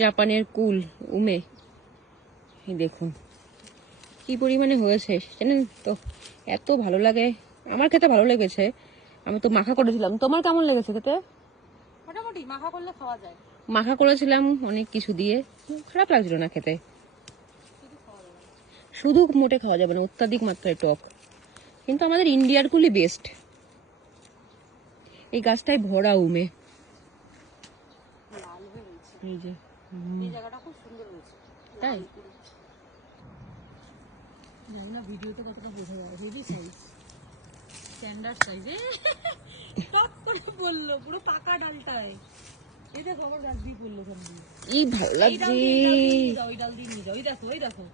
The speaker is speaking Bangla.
জাপানের কুল উমে, এই দেখুন কি পরিমাণে হয়েছে জানেন তো। এত ভালো লাগে, আমার খেতে ভালো লেগেছে। আমি তো মাখা করেছিলাম, তোমার কেমন লেগেছে খেতে? মোটামুটি মাখা করলে খাওয়া যায়। মাখা করেছিলাম অনেক কিছু দিয়ে, খারাপ লাগছিল না খেতে। শুধু মোটে খাওয়া যাবে না, অত্যাধিক মাত্রায় টক। কিন্তু আমাদের ইন্ডিয়ার কুলই বেস্ট। এই গাছটায় ভরা উমে, লাল হয়ে রয়েছে। এই যে এই জায়গাটা খুব সুন্দর হয়েছে। তাই জানি না ভিডিওতে কতটা বোঝা যাবে। হেভি সাইজ, স্ট্যান্ডার্ড সাইজে টক করে বললো পুরো পাকা ডালটায়। এই দেখো আমার গাছ দিয়ে পড়লো ওখান দিয়ে। কি ভালো লাগছে। ওই ডাল দিয়ে নিয়ে যাও, ওই দেখো ওই দেখো।